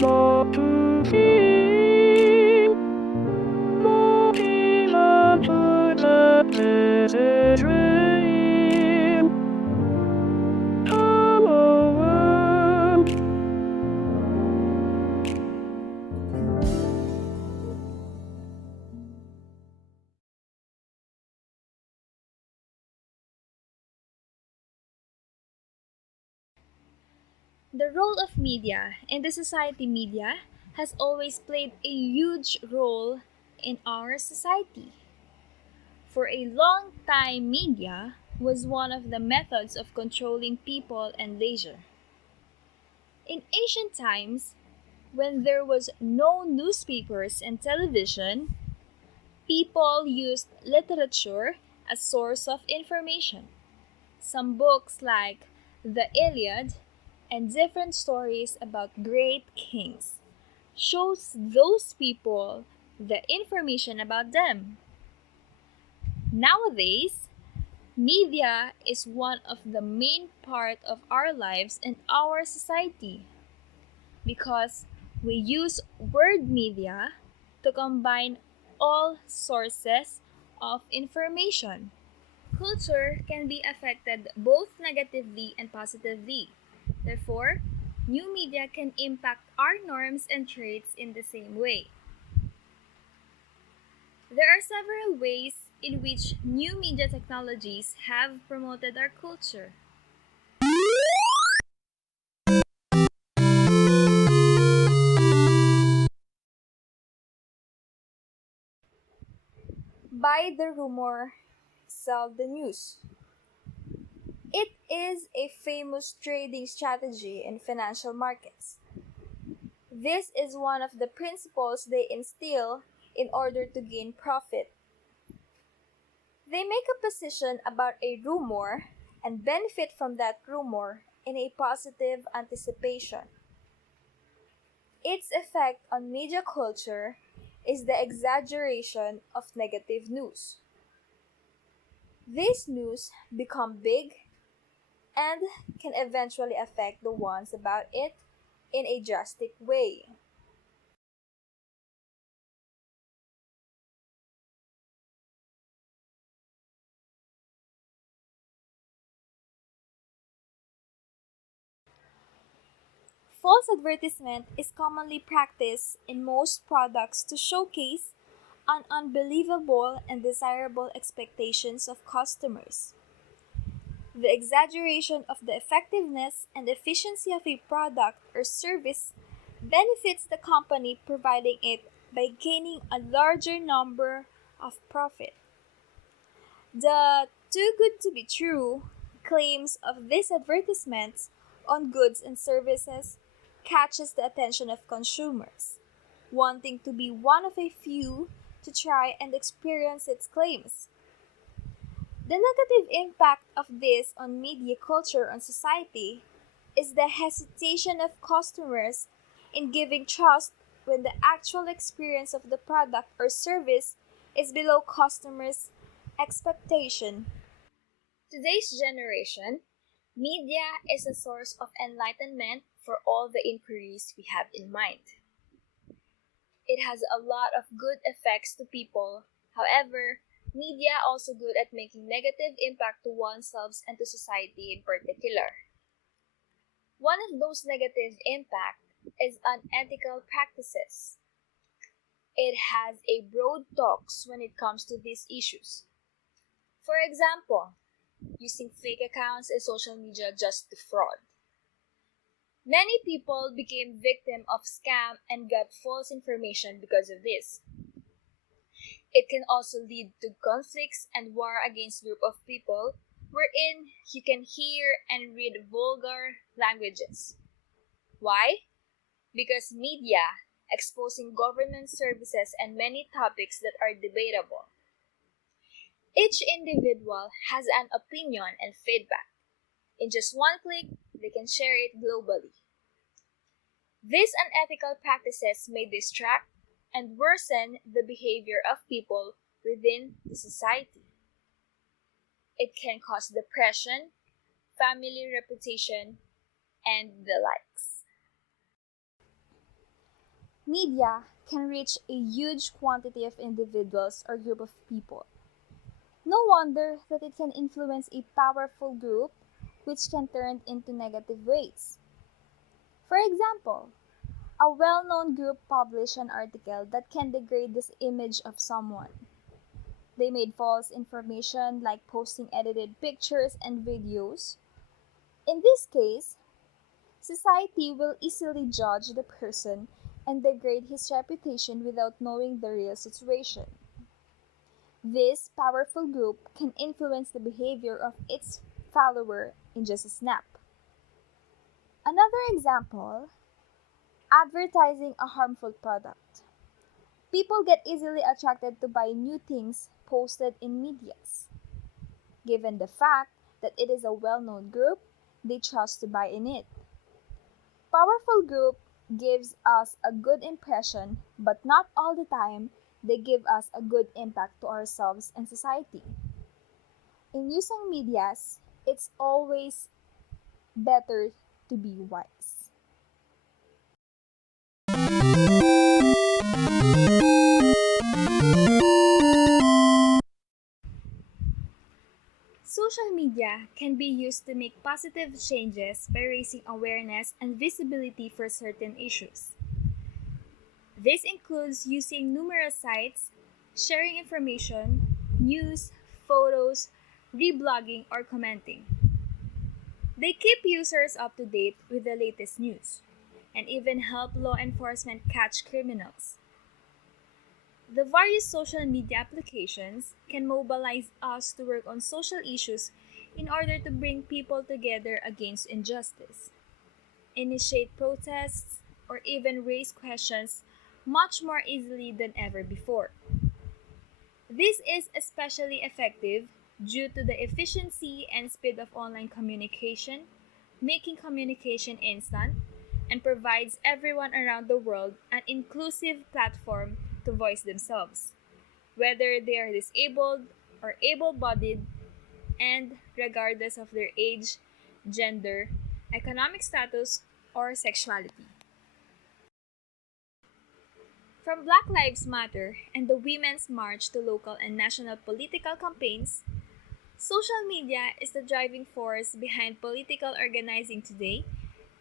not to see. Not even to the message read. Hello, The role of media in the society media has always played a huge role in our society. For a long time, media was one of the methods of controlling people and leisure. In ancient times, when there was no newspapers and television, people used literature as source of information. Some books like the Iliad and different stories about great kings shows those people the information about them. Nowadays, media is one of the main part of our lives and our society because we use word media to combine all sources of information. Culture can be affected both negatively and positively. Therefore, new media can impact our norms and traits in the same way. There are several ways in which new media technologies have promoted our culture. Buy the rumor, sell the news. It is a famous trading strategy in financial markets. This is one of the principles they instill in order to gain profit. They make a position about a rumor and benefit from that rumor in a positive anticipation. Its effect on media culture is the exaggeration of negative news. These news become big and can eventually affect the ones about it in a drastic way. False advertisement is commonly practiced in most products to showcase an unbelievable and desirable expectations of customers. The exaggeration of the effectiveness and efficiency of a product or service benefits the company providing it by gaining a larger number of profit. The too good to be true claims of these advertisements on goods and services catches the attention of consumers, wanting to be one of a few to try and experience its claims. The negative impact of this on media culture on society is the hesitation of customers in giving trust when the actual experience of the product or service is below customers' expectation. Today's generation, media is a source of enlightenment for all the inquiries we have in mind. It has a lot of good effects to people. However, media also good at making negative impact to oneself and to society in particular. One of those negative impact is unethical practices. It has a broad talks when it comes to these issues. For example, using fake accounts in social media just to fraud. Many people became victim of scam and got false information because of this. It can also lead to conflicts and war against group of people wherein you can hear and read vulgar languages. Why? Because media exposing government services and many topics that are debatable. Each individual has an opinion and feedback. In just one click, they can share it globally. These unethical practices may distract and worsen the behavior of people within the society. It can cause depression, family reputation, and the likes. Media can reach a huge quantity of individuals or group of people. No wonder that it can influence a powerful group which can turn into negative ways. For example, a well-known group published an article that can degrade this image of someone. They made false information like posting edited pictures and videos. In this case, society will easily judge the person and degrade his reputation without knowing the real situation. This powerful group can influence the behavior of its follower in just a snap. Another example, advertising a harmful product. People get easily attracted to buy new things posted in medias. Given the fact that it is a well-known group, they trust to buy in it. Powerful group gives us a good impression, but not all the time they give us a good impact to ourselves and society. In using medias, it's always better to be wise. Social media can be used to make positive changes by raising awareness and visibility for certain issues. This includes using numerous sites, sharing information, news, photos, reblogging, or commenting. They keep users up to date with the latest news and even help law enforcement catch criminals. The various social media applications can mobilize us to work on social issues in order to bring people together against injustice, initiate protests, or even raise questions much more easily than ever before. This is especially effective due to the efficiency and speed of online communication, making communication instant, and provides everyone around the world an inclusive platform to voice themselves, whether they are disabled or able bodied, and regardless of their age, gender, economic status, or sexuality. From Black Lives Matter and the Women's March to local and national political campaigns, social media is the driving force behind political organizing today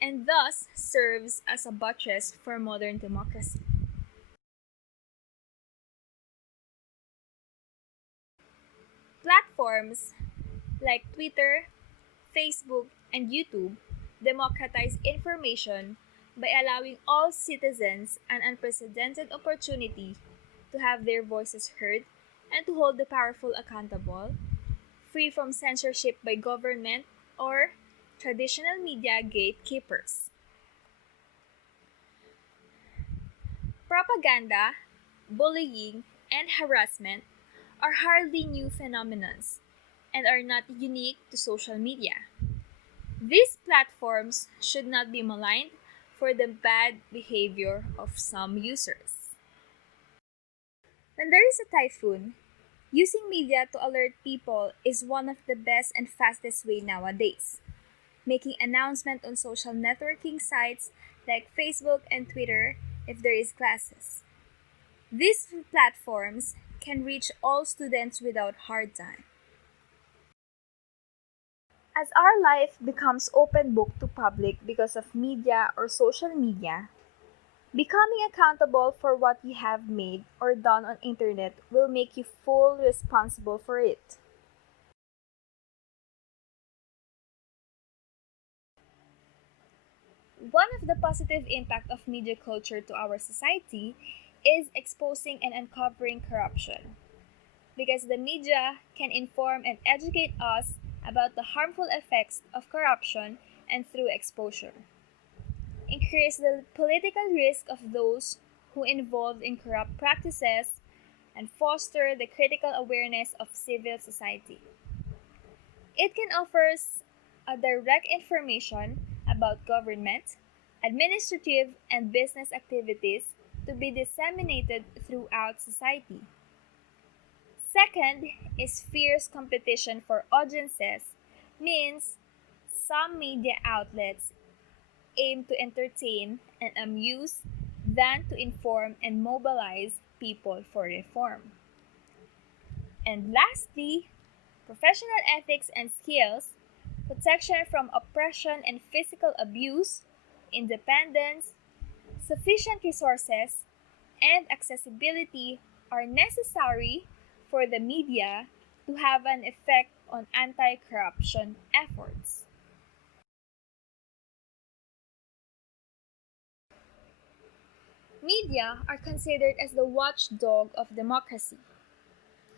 and thus serves as a buttress for modern democracy. Platforms like Twitter, Facebook, and YouTube democratize information by allowing all citizens an unprecedented opportunity to have their voices heard and to hold the powerful accountable, free from censorship by government or traditional media gatekeepers. Propaganda, bullying, and harassment are hardly new phenomena and are not unique to social media. These platforms should not be maligned for the bad behavior of some users. When there is a typhoon, using media to alert people is one of the best and fastest way nowadays. Making announcement on social networking sites like Facebook and Twitter if there is classes. These platforms can reach all students without hard time. As our life becomes open book to public because of media or social media, becoming accountable for what you have made or done on internet will make you fully responsible for it. One of the positive impact of media culture to our society is exposing and uncovering corruption because the media can inform and educate us about the harmful effects of corruption and through exposure. Increase the political risk of those who involved in corrupt practices and foster the critical awareness of civil society. It can offer a direct information about government, administrative, and business activities to be disseminated throughout society. Second is fierce competition for audiences, means some media outlets aim to entertain and amuse than to inform and mobilize people for reform. And lastly, professional ethics and skills, protection from oppression and physical abuse, independence, sufficient resources, and accessibility are necessary for the media to have an effect on anti corruption efforts. Media are considered as the watchdog of democracy.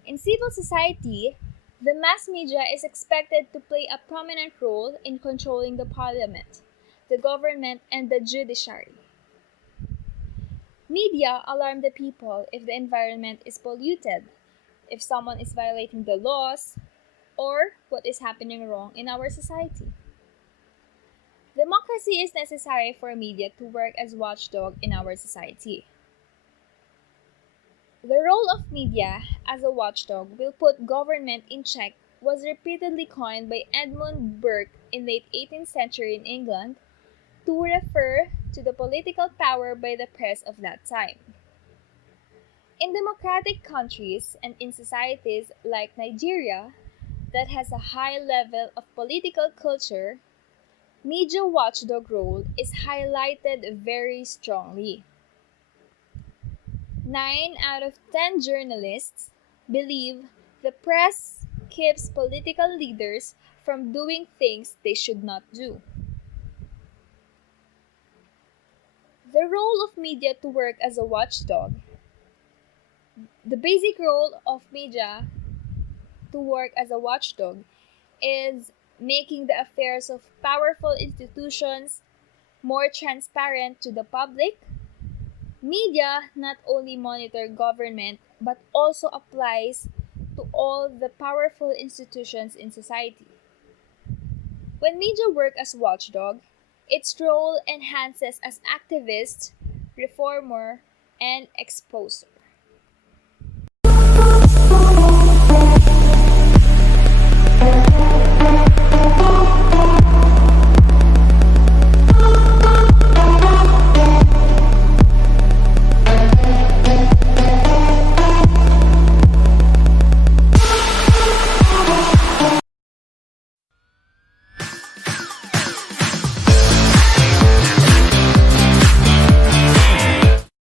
In civil society, the mass media is expected to play a prominent role in controlling the parliament, the government, and the judiciary. Media alarm the people if the environment is polluted, if someone is violating the laws, or what is happening wrong in our society. Democracy is necessary for media to work as watchdog in our society. The role of media as a watchdog will put government in check was repeatedly coined by Edmund Burke in late 18th century in England to refer to the political power by the press of that time. In democratic countries and in societies like Nigeria that has a high level of political culture, media watchdog role is highlighted very strongly. 9 out of 10 journalists believe the press keeps political leaders from doing things they should not do. The role of media to work as a watchdog. The basic role of media to work as a watchdog is making the affairs of powerful institutions more transparent to the public. Media not only monitor government but also applies to all the powerful institutions in society. When media work as watchdog, its role enhances as activist, reformer, and exposer.